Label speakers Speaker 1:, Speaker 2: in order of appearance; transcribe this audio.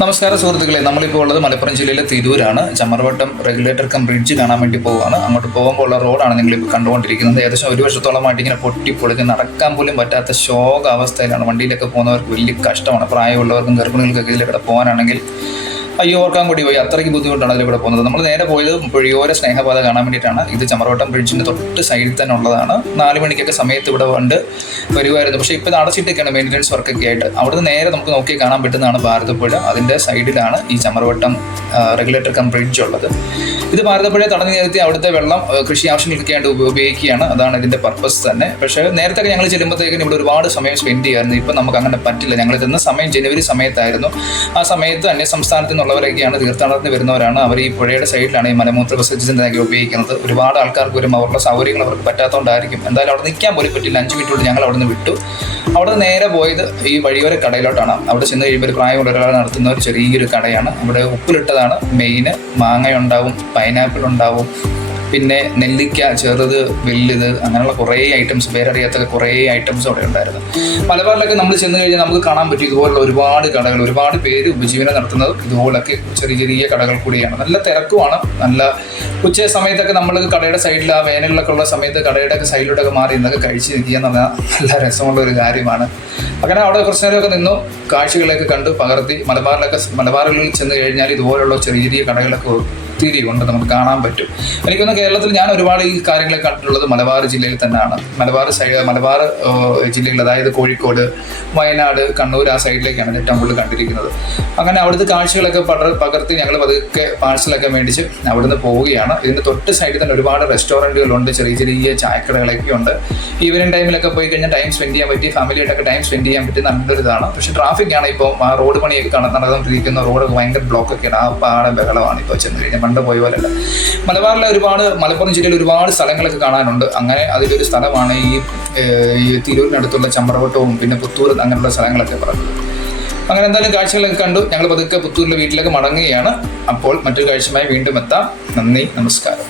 Speaker 1: നമസ്കാരം സുഹൃത്തുക്കളെ. നമ്മളിപ്പോൾ ഉള്ളത് മലപ്പുറം ജില്ലയിലെ തിരൂരാണ്. ചമ്മർവട്ടം റെഗുലേറ്റർ കം ബ്രിഡ്ജ് കാണാൻ വേണ്ടി പോവുകയാണ്. അങ്ങോട്ട് പോകുമ്പോൾ ഉള്ള റോഡാണ് നിങ്ങൾ ഇപ്പോൾ കണ്ടുകൊണ്ടിരിക്കുന്നത്. ഏകദേശം ഒരു വർഷത്തോളമായിട്ട് ഇങ്ങനെ പൊട്ടിപ്പൊളിഞ്ഞ് നടക്കാൻ പോലും പറ്റാത്ത ശോക അവസ്ഥയിലാണ് വണ്ടിയിലൊക്കെ പോകുന്നവർക്ക് വലിയ കഷ്ടമാണ്. പ്രായമുള്ളവർക്കും ഗർഭിണികൾക്കൊക്കെ ഇതിലൂടെ പോകാനാണെങ്കിൽ അയ്യോ ഓർക്കാൻ കൂടി പോയി. അത്രയ്ക്ക് ബുദ്ധിമുട്ടാണ് അതിലൂടെ പോകുന്നത്. നമ്മൾ നേരെ പോയത് പുഴിയോര സ്നേഹപാത കാണാൻ വേണ്ടിയിട്ടാണ്. ഇത് ചമറവട്ടം ബ്രിഡ്ജിന്റെ തൊട്ട് സൈഡിൽ തന്നെ ഉള്ളതാണ്. നാല് മണിക്കൊക്കെ സമയത്ത് ഇവിടെ വണ്ട് വരുമായിരുന്നു പക്ഷേ ഇപ്പോൾ അടച്ചിട്ടൊക്കെയാണ് മെയിന്റനൻസ് വർക്കൊക്കെ ആയിട്ട്. അവിടുന്ന് നേരെ നമുക്ക് നോക്കി കാണാൻ പറ്റുന്നതാണ് ഭാരതപ്പുഴ. അതിന്റെ സൈഡിലാണ് ഈ ചമറവട്ടം റെഗുലേറ്റർ കം ബ്രിഡ്ജ് ഉള്ളത്. ഇത് ഭാരതപ്പുഴ തടഞ്ഞു നിർത്തി അവിടുത്തെ വെള്ളം കൃഷി ആവശ്യങ്ങൾക്കൊക്കെ ആയിട്ട് ഉപയോഗിക്കുകയാണ്. അതാണ് ഇതിന്റെ പർപ്പസ് തന്നെ. പക്ഷേ നേരത്തെ ഞങ്ങൾ ചെല്ലുമ്പോഴത്തേക്കും ഇവിടെ ഒരുപാട് സമയം സ്പെൻഡ് ചെയ്യായിരുന്നു. ഇപ്പം നമുക്ക് അങ്ങനെ പറ്റില്ല. ഞങ്ങൾ ചെന്ന സമയം ജനുവരി സമയത്തായിരുന്നു. ആ സമയത്ത് അന്യ സംസ്ഥാനത്ത് നിന്നുള്ളവരൊക്കെയാണ് തീർത്ഥാടനത്തിന് വരുന്നവരാണ്. അവർ ഈ പുഴയുടെ സൈഡിലാണ് ഈ മലമൂത്ര വിസർജനത്തിനൊക്കെ ഉപയോഗിക്കുന്നത്. ഒരുപാട് ആൾക്കാർക്ക് വരും അവരുടെ സൗകര്യങ്ങൾ അവർക്ക് പറ്റാത്തതുകൊണ്ടായിരിക്കും എന്തായാലും അവിടെ നിൽക്കാൻ പോലും പറ്റില്ല. അഞ്ച് മിനിറ്റ് ഞങ്ങൾ അവിടെ നിന്ന് വിട്ടു. അവിടെ നിന്ന് നേരെ പോയത് ഈ വഴിയോര കടയിലോട്ടാണ്. അവിടെ ചെന്ന് കഴിയുമ്പോൾ ഒരു പ്രായമുള്ള ഒരാൾ നടത്തുന്ന ഒരു ചെറിയൊരു കടയാണ്. അവിടെ ഉപ്പിലിട്ടതാണ് മെയിന്. മാങ്ങയുണ്ടാവും പൈനാപ്പിൾ ഉണ്ടാവും പിന്നെ നെല്ലിക്ക ചെറുത് വലുത് അങ്ങനെയുള്ള കുറേ ഐറ്റംസ് പേരറിയാത്ത കുറേ ഐറ്റംസ് അവിടെ ഉണ്ടായിരുന്നു. മലബാറിലൊക്കെ നമ്മൾ ചെന്ന് കഴിഞ്ഞാൽ നമുക്ക് കാണാൻ പറ്റും ഇതുപോലുള്ള ഒരുപാട് കടകൾ ഒരുപാട് പേര് ഉപജീവനം നടത്തുന്നത് ഇതുപോലൊക്കെ ചെറിയ ചെറിയ കടകൾ കൂടിയാണ്. നല്ല തിരക്കുമാണ് നല്ല ഉച്ച സമയത്തൊക്കെ നമ്മൾ കടയുടെ സൈഡിൽ ആ വേനലിലൊക്കെ ഉള്ള സമയത്ത് കടയുടെ ഒക്കെ മാറി ഇന്നൊക്കെ കഴിച്ച് നിൽക്കുക എന്ന് പറഞ്ഞാൽ നല്ല രസമുള്ള ഒരു കാര്യമാണ്. അങ്ങനെ അവിടെ കുറച്ച് നേരമൊക്കെ നിന്നു കാഴ്ചകളൊക്കെ കണ്ടു പകർത്തി. മലബാറിലൊക്കെ മലബാറുകളിൽ ചെന്ന് കഴിഞ്ഞാൽ ഇതുപോലുള്ള ചെറിയ ചെറിയ കടകളൊക്കെ ഒത്തിരി ഉണ്ട് നമുക്ക് കാണാൻ പറ്റും. എനിക്കൊന്ന് കേരളത്തിൽ ഞാൻ ഒരുപാട് ഈ കാര്യങ്ങളെ കണ്ടിട്ടുള്ളത് മലബാർ ജില്ലയിൽ തന്നെയാണ്. മലബാർ സൈഡ് മലബാർ ജില്ലയിൽ അതായത് കോഴിക്കോട് വയനാട് കണ്ണൂർ ആ സൈഡിലേക്കാണ് ഏറ്റവും കൂടുതൽ കണ്ടിരിക്കുന്നത്. അങ്ങനെ അവിടുത്തെ കാഴ്ചകളൊക്കെ പടർ പകർത്തി ഞങ്ങൾ പതുക്കെ പാഴ്സലൊക്കെ മേടിച്ച് അവിടുന്ന് പോവുകയാണ്. ഇതിന്റെ തൊട്ട് സൈഡിൽ തന്നെ ഒരുപാട് റെസ്റ്റോറന്റുകളുണ്ട് ചെറിയ ചെറിയ ചായക്കടകളൊക്കെ ഉണ്ട്. ഈവനിങ് ടൈമിലൊക്കെ പോയി കഴിഞ്ഞാൽ ടൈം സ്പെൻഡ് ചെയ്യാൻ പറ്റി ഫാമിലിയായിട്ടൊക്കെ ടൈം സ്പെൻഡ് ചെയ്യാൻ പറ്റി നല്ലൊരു ഇതാണ്. പക്ഷേ ട്രാഫിക് ആണ് ഇപ്പോൾ ആ റോഡ് പണിയൊക്കെ നടന്നുകൊണ്ടിരിക്കുന്ന റോഡ് ഭയങ്കര ബ്ലോക്കൊക്കെയാണ് ആ പാടെ ബഹളമാണ് ഇപ്പോൾ ചെന്ന് കഴിഞ്ഞാൽ. പണ്ട് പോയ പോലെയല്ല. മലബാറിലെ ഒരുപാട് മലപ്പുറം ജില്ലയിൽ ഒരുപാട് സ്ഥലങ്ങളൊക്കെ കാണാനുണ്ട്. അങ്ങനെ അതിലൊരു സ്ഥലമാണ് ഈ ഈ തിരൂരിനടുത്തുള്ള ചമ്പ്രവട്ടവും പിന്നെ പുത്തൂർ അങ്ങനെയുള്ള സ്ഥലങ്ങളൊക്കെ പറഞ്ഞത്. അങ്ങനെ എന്തായാലും കാഴ്ചകളൊക്കെ കണ്ടു. ഞങ്ങൾ പതുക്കെ പുത്തൂരിലെ വീട്ടിലേക്ക് മടങ്ങുകയാണ്. അപ്പോൾ മറ്റൊരു കാഴ്ചയുമായി വീണ്ടും എത്താം. നന്ദി നമസ്കാരം.